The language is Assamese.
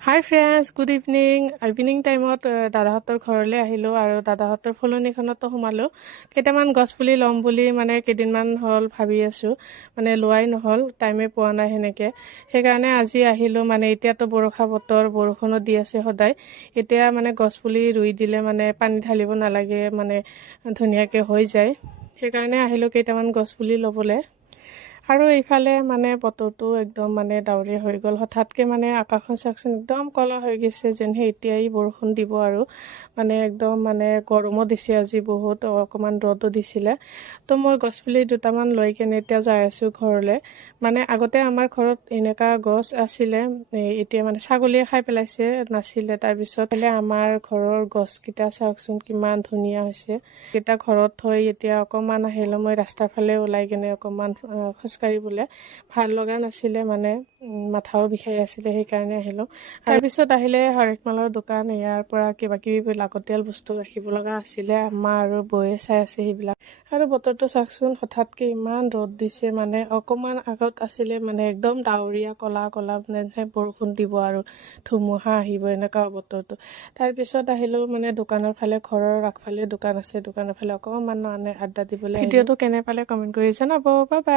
হাই ফ্ৰেণ্ডছ, গুড ইভিনিং। ইভিনিং টাইমত দাদাহঁতৰ ঘৰলৈ আহিলোঁ আৰু দাদাহঁতৰ ফুলনিখনতো সোমালোঁ। কেইটামান গছপুলি ল'ম বুলি মানে কেইদিনমান হ'ল ভাবি আছোঁ, মানে লোৱাই নহ'ল, টাইমে পোৱা নাই সেনেকৈ। সেইকাৰণে আজি আহিলোঁ। মানে এতিয়াতো বৰষা বতৰ, বৰষুণো দি আছে সদায়। এতিয়া মানে গছপুলি ৰুই দিলে মানে পানী ঢালিব নালাগে, মানে ধুনীয়াকৈ হৈ যায়। সেইকাৰণে আহিলোঁ কেইটামান গছপুলি ল'বলৈ। আৰু এইফালে মানে বতৰটো একদম মানে ডাৱৰীয়া হৈ গ'ল। হঠাৎকৈ মানে আকাশখন চাওকচোন, একদম ক'লা হৈ গৈছে, যেন সেই এতিয়াই বৰষুণ দিব আৰু মানে একদম মানে গৰমো দিছে আজি বহুত, অকণমান ৰ'দো দিছিলে। তো মই গছপুলি দুটামান লৈ কেনে এতিয়া যাই আছোঁ ঘৰলৈ। মানে আগতে আমাৰ ঘৰত এনেকুৱা গছ আছিলে, এতিয়া মানে ছাগলীয়ে খাই পেলাইছে, নাছিলে। তাৰপিছত আমাৰ ঘৰৰ গছকেইটা চাওকচোন কিমান ধুনীয়া হৈছে। কেইটা ঘৰত থৈ এতিয়া অকণমান আহিলোঁ মই ৰাস্তাৰ ফালে ওলাই কেনে অকণমান খোজকাঢ়িবলৈ। ভাল লগা নাছিলে, মানে মাথাও বিষাই আছিলে, সেইকাৰণে আহিলোঁ। তাৰপিছত আহিলে হৰেক মালৰ দোকান, ইয়াৰ পৰা কিবা কিবি লাগতিয়াল বস্তু ৰাখিব লগা আছিলে। মা আৰু বৌয়ে চাই আছে সেইবিলাক। আৰু বতৰটো চাওকচোন, হঠাৎকৈ ইমান ৰ'দ দিছে, মানে অকণমান আগত আছিলে মানে একদম ডাৱৰীয়া ক'লা ক'লা, মানে বৰষুণ দিব আৰু ধুমুহা আহিব, এনেকুৱা বতৰটো। তাৰপিছত আহিলোঁ মানে দোকানৰ ফালে, ঘৰৰ আগফালে দোকান আছে, দোকানৰ ফালে অকণমান মানে আড্ডা দিবলৈ। ভিডিঅ'টো কেনে পালে কমেণ্ট কৰি জনাব। Bye bye.